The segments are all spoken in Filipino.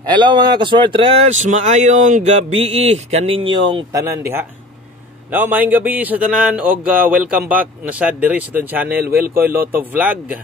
Hello mga kaswartres, maayong gabi kaninyong tanan diha. Now, maayong gabi sa tanan og welcome back na sa diri sa itong channel, Welkoy Lotto Vlog.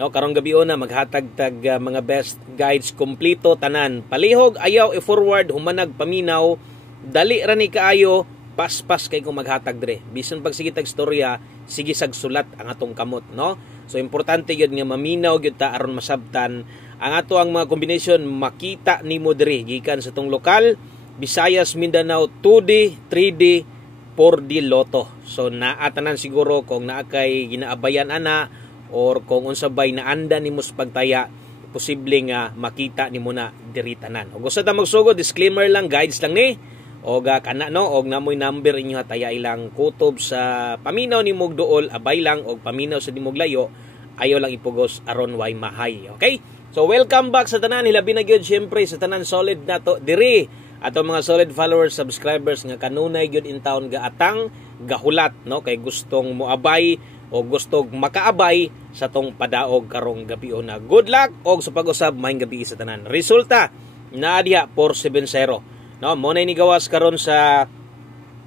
No, karong gabi na maghatag-tag mga best guides kompleto tanan. Palihog ayaw i-forward humanag paminaw, dali ra ni kaayo, paspas kay kung maghatag dire. Bisan pag sige tag storya, sige sag sulat ang atong kamot, no? So importante gyud nga maminaw gyud ta aron masabtan ang ato ang mga combination makita nimo diri gikan sa tong lokal, Visayas, Mindanao, 2D, 3D, 4D Lotto. So naatanan siguro kung naa kay ginaabayan ana or kung unsabay naanda nimo sa pagtaya, posible nga makita nimo na diri tanan. Og usa ta magsugod, disclaimer lang, guides lang ni. Og kana no, og namoy number inyo taya ilang kutob sa paminaw nimo duol, abay lang, og paminaw sa nimog layo, ayo lang ipugos aron way mahay. Okay? So welcome back sa tanan, hilabi na gyud syempre sa tanan solid nato diri ato mga solid followers, subscribers nga kanunay gyud in town gaatang gahulat, no, kay gustong moabay o gustong makaabay sa tong padaog karong gabi na. Good luck og sa pag-usab maayong gabi sa tanan. Resulta naa diha 470, no, mo na ni gawas karon sa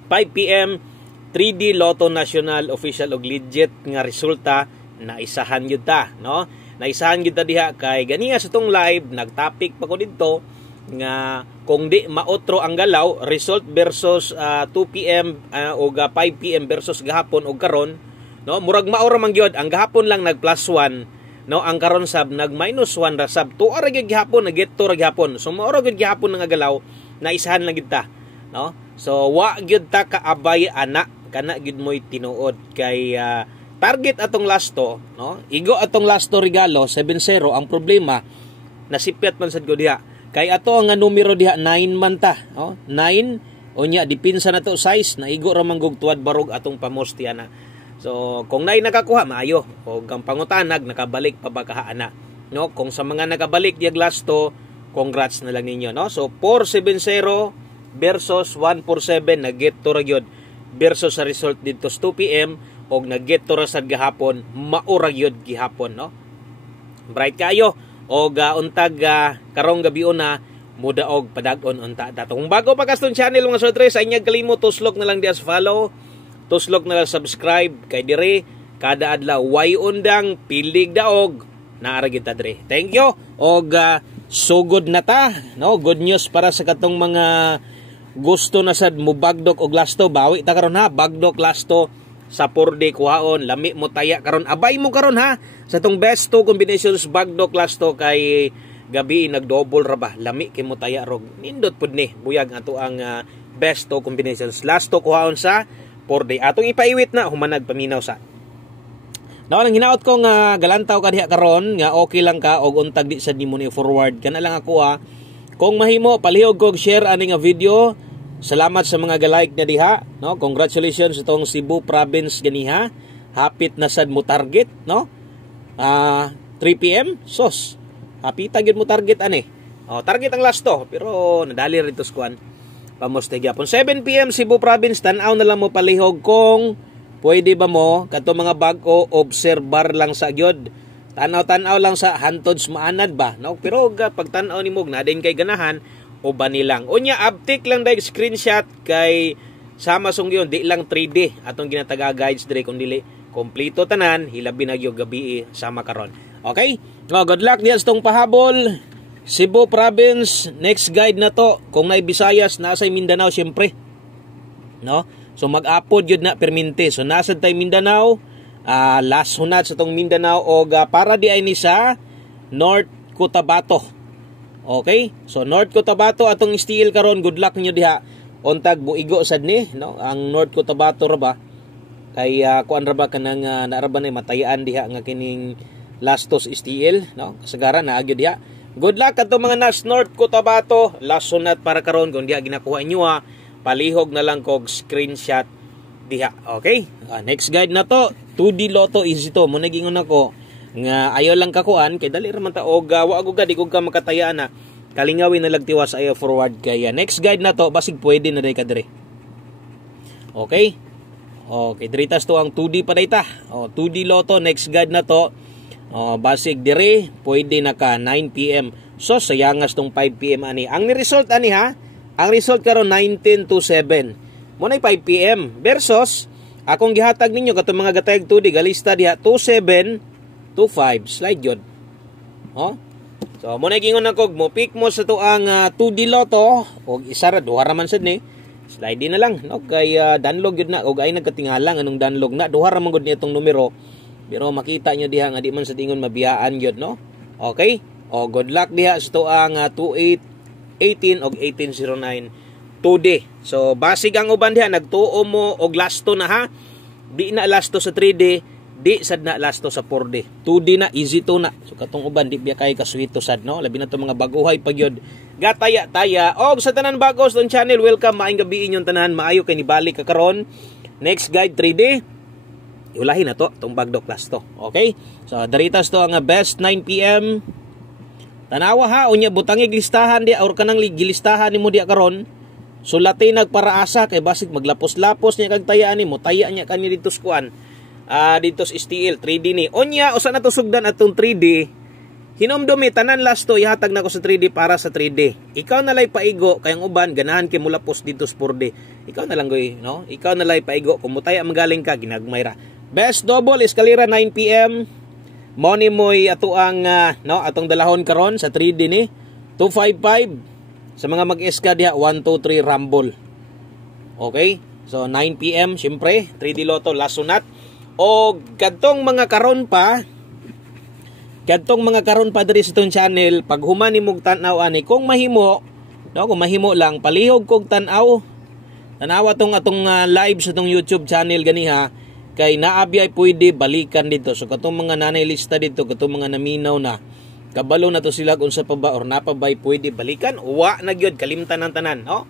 5 PM 3D Lotto National official og legit nga resulta na isahan gyud ta, no. Naisahan kita diha kay ganiya sa tong live nagtopic pa ko didto nga kung di maotro ang galaw result versus 2 PM o 5 PM versus gahapon og karon, no, murag maora man gyud ang gahapon lang nag +1, no, ang karon sab nag -1 ra sab, tuwa ra gyud gihapon nag get 2 ra gihapon, so maora gyud gihapon nga galaw naisahan lang kita, no. So wa gyud ta kaabay ana kana gyud moy tinuod kay target atong lasto, no? Igo atong lasto regalo 7-0. Ang problema nasipyat man sad ko diha. Kay ato nga numero diha 9 man ta, no? 9 unya dipinsa na to size na igo ra man gug tuwad barog atong pamosti ana. So kung 9 nakakuha maayo, og ang pangutanag nakabalik pa ba kaha ana, no? Kung sa mga nakabalik diag lasto, congrats na lang ninyo, no? So 470 versus 147 na get to ra gyud versus sa result dito 2 PM og nag-get to ra sad gahapon, maura gyud gihapon, no. Bright kayo og untag karong gabi na mudaog padag-on unta ta. Kung bago pa kastong channel mga sotres, sa inyag kalimot tuslok na lang dias follow, tuslok na lang subscribe kay dire kada adlaw way undang pilig daog naara gyud ta dire. Thank you og sugod na ta, no. Good news para sa katong mga gusto na sad mo bagdok og lasto, bawi ta karon ha, bagdok lasto sa 4D kuhaon, lami mo taya karon, abay mo karon ha sa tong best 2 combinations bagdok lasto kay gabi nagdouble ra ba, lami kay mo taya rog nindot pud ni buyag ato ang best 2 combinations lasto kuhaon sa 4D. Atong ipaiwit na humanag paminaw sa nawa lang hinaot ko nga galantaw ka diha karon nga okay lang ka og untag di sad nimo ni forward kana lang ako kung mahimo palihog kog share ani nga video. Salamat sa mga galike na diha, no. Congratulations itong Cebu province ganiha. Hapit na sad mo target, no. 3 PM sos. Hapit gyud mo target ani. Oh, target ang last to, pero nadali rito skuan. Pamoste gyapon 7 PM Cebu province, tan-aw na lang mo palihog kung pwede ba mo kadto mga bag-o obserbar lang sa gyud. Tanaw-tanaw lang sa hantods maanad ba, no. Pero pag tan-aw nimo na din kay ganahan o ba nilang unya uptick lang dahil screenshot kay sama song yun di lang 3D atong ginataga guides dire kung dili kompleto tanan hilabi na gyud gabi sama karon. Okay, good luck diyan sa tong pahabol Cebu province. Next guide na to kung nay Visayas nasa Mindanao syempre, no. So mag-upload yun na perminte, so nasa tay Mindanao, last hunat sa tong Mindanao og para di ay ni sa North Cotabato. Okay? So North Cotabato atong steel karon, good luck niyo diha. Untag buigo sad ni, no? Ang North Cotabato ra ba? Kay kuan ra ba kanang naara ba na matayaan diha nga kining lastos steel, no? Kasagaran na agyo diha. Good luck ato mga nas North Cotabato. Last sunat para karon kung diha ginakuha inyo palihog na lang kog screenshot diha. Okay? Next guide na to, 2D Lotto easy to. Mo nagingon ako nga ayaw lang kakuan kay dali ra man ta og wa agud di kog ka makataya na kalingawin na lagtiwas ayaw forward kaya next guide na to basig pwede na day ka dire. Okay, dritas to ang 2D pa dayta. 2D Lotto next guide na to basig dire pwede na ka 9 PM So sayangas tong 5 PM ani. Ang ni-result ani ha, ang result karon 19-7. Mo nay 5 PM versus akong gihatag ninyo katong mga gatayag 2D galista diha 27-5 slide yun. Oh. So mo nay gingon nako mo pick mo sa tuang 2D Lotto og isa ra duha ra man sad ni. Slide din na lang no kay danlog yun na og ay nagkatingalang anong danlog na duha ra man gud ni itong numero. Pero makita nyo diha nga di man sa tingon mabiyaan yun no. Okay? O good luck diha sa tuang 2818 og 1809 2D. So basig ang uban diha nagtuo mo og lasto na ha. Di na lasto sa 3D, di sad na lasto sa 4D. 2D na easy to na. So katong uban di biya kay kasuito sad no. Labi na to mga baguhay pagyod. Gataya-taya. Og sa tanan bago sa channel, welcome maayong gabi inyong tanan. Maayo kay nibalik ka karon. Next guide 3D. Iulahin na to tong bagdo class to. Okay? So daritas to ang best 9 PM. Tanawa ha unya butangig listahan di or kanang gilistahan nimo di karon. Sulati nagparaasa kay basig maglapos-lapos niya kag tayaan nimo, taya niya kani dito sa kuan. Dito sa STL 3D ni. Unya usa na to sugdan atong 3D. Hinomdomi tanan lasto ihatag nako sa 3D para sa 3D. Ikaw na lay paigo kay ang uban ganahan kay mulapos dito sa 4D. Ikaw na lang goy, no? Ikaw na lay paigo kung mutaya magaling ka ginagmay ra. Best double escalera 9 PM. Money moy ato ang no atong dalahon karon sa 3D ni 255. Sa mga mag-eska diha 1 2 3 rumble. Okay? So 9 PM syempre 3D Lotto last sunat. O kadtong mga karon pa diri sa tong channel pag human nimog tan-aw ani kung mahimo no kung mahimo lang palihog kog tan-aw. Tanawa tong atong live sa tong YouTube channel ganiha kay naabi ay pwede balikan dito. So katong mga nanay lista dito katong mga naminaw na kabalo na to sila kung sa pa ba or napabay pwede balikan wa na gyud kalimtan ng tanan no.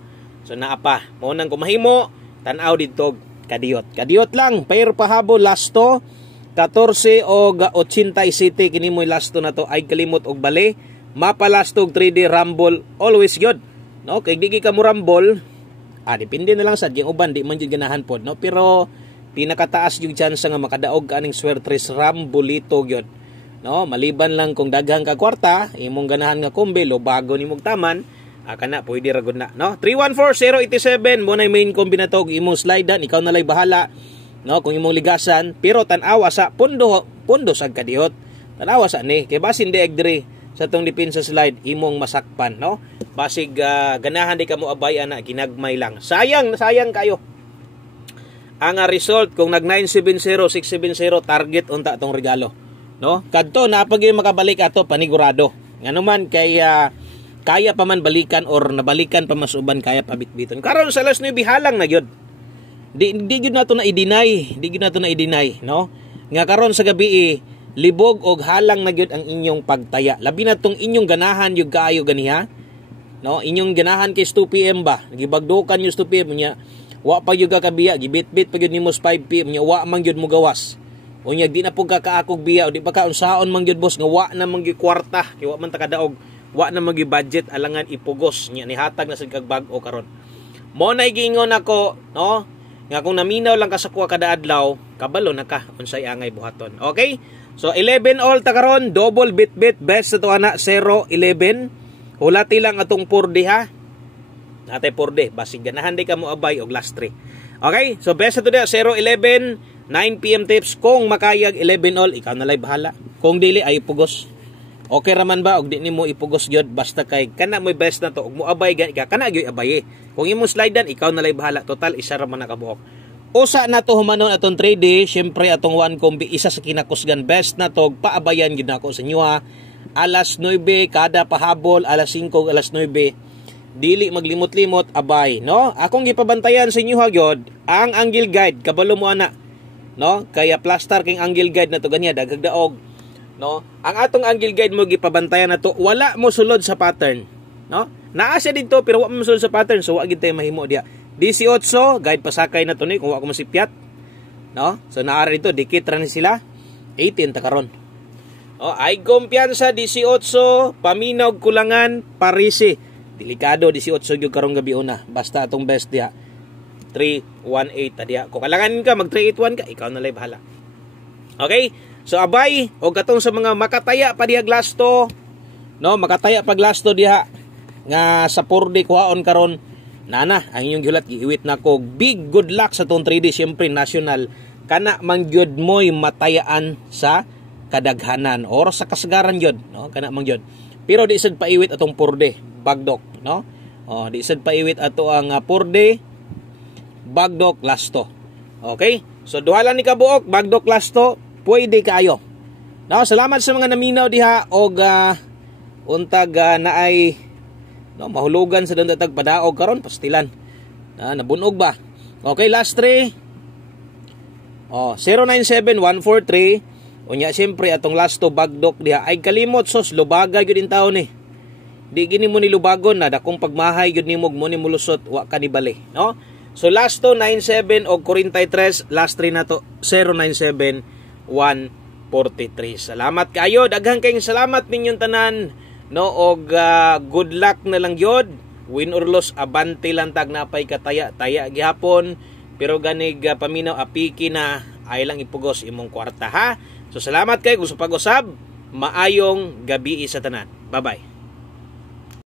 So naa pa mo nang kumahimo tan-aw dito kadiyot lang pair pahabol lasto 14 o 87 kini moy lasto na to ay kalimot og bale mapalastog 3D rumble always good no kay digi ka mo rumble depende na lang sad yung uban di man jud ganahan pod no pero pinakataas yung chance nga makadaog ka aning swertres rambulito gyud no maliban lang kung daghang ka kwarta imong ganahan nga kombe lo bago nimong taman kana pwede ra gud na no 314087 mo na main kombinatog imong slidean ikaw na lay bahala no kung imong ligasan pero tan-awa sa pundo sa kadiyot tan-awa sa ni kay basin di diri sa tong dipin sa slide imong masakpan no basig ganahan di ka mo abay ana ginagmay lang sayang kayo ang result kung nag 970 670 target unta tong regalo no kadto na pag makabalik ato panigurado nganuman kay kaya pa man balikan or nabalikan pa masuban kaya pa bitbiton karon sa last 9 halang na gyud di gyud nato na i-deny no nga karon sa gabi libog og halang na gyud ang inyong pagtaya labi na tong inyong ganahan yung kaayo ganiha no inyong ganahan kay 2 PM ba nagibagdukan yung 2 PM nya wa pa gyud ka kabiya gibit-bit pa gyud nimo 5 PM nya wa man gyud mo gawas unya di na pug kakaakog biya o di pa ka unsaon man gyud boss nga wa na man gyud kwarta kay wa man ta kadaog wa na man gyud budget alangan ipugos nya nihatag na sad kag bag-o karon mo nay gingon ako no nga kung naminaw lang ka sa kuha kada adlaw kabalo na ka unsay angay buhaton okay so 11 all ta karon double bit best sa tuana 0-11 hulati lang atong 4D ha natay 4D basig ganahan di ka mo abay og last 3 okay so best sa to 0-11 9 PM tips kung makayag 11 all ikaw na lay bahala kung dili ay pugos okay raman ba og di nimo ipugos gyud basta kay kana mo best na to og mo abay ka kana gyud abay kung imo slidean ikaw na lay bahala total isa ra man nakabuok usa na to humanon atong 3D syempre atong one combi isa sa kinakusgan best na to paabayan gyud nako sa inyo ha alas 9 kada pahabol alas 5 alas 9 dili maglimot-limot abay no akong gipabantayan sa inyo ha gyud ang angle guide kabalo mo ana no kaya plaster king angle guide na to ganiya daghag daog no ang atong angle guide mo gipabantayan na to wala mo sulod sa pattern no naa siya dito pero wa mo sulod sa pattern so wa gid tay mahimo diha 18 guide pasakay na to ni kung wa ko masipyat no so naara dito dikit ra ni sila 18 ta karon ay kumpiyansa 18 paminaw kulangan parisi delikado 18 gyud karong gabi una basta atong best diha 318 ta diha kung kalangan ka mag 381 ka ikaw na lay bahala okay so abay og katong sa mga makataya pa diha glasto no makataya pag lasto diha nga sa 4D kuhaon karon nana ang inyong gihulat giiwit nako. Big good luck sa tong 3D syempre national kana man gyud mo'y matayaan sa kadaghanan or sa kasagaran gyud, no kana man gyud. Pero di sad paiwit atong 4D bagdok, no. Di sad paiwit ato ang 4D bagdok lasto. Okay? So duha lang ni kabuok bagdok lasto, pwede kayo. No, salamat sa mga naminaw diha og untag naay no mahulugan sa dandatag padaog karon pastilan. Nabunog ba? Okay, last 3. 097143. Unya siyempre atong last to bagdok diha ay kalimot sos lubaga gyud in taon ni. Di gini mo ni lubagon na dakong pagmahay gyud nimo mo ni mulusot wa kanibali, no? So last to 97 og 43, last 3 na to 097143. Salamat kayo, daghang kayong salamat ninyong tanan, no, og good luck na lang gyud. Win or loss abante lang tag napay kataya taya gihapon. Pero ganig paminaw apiki na ay lang ipugos imong kwarta ha. So salamat kay kung sa pag-usab. Maayong gabi sa tanan. Bye-bye.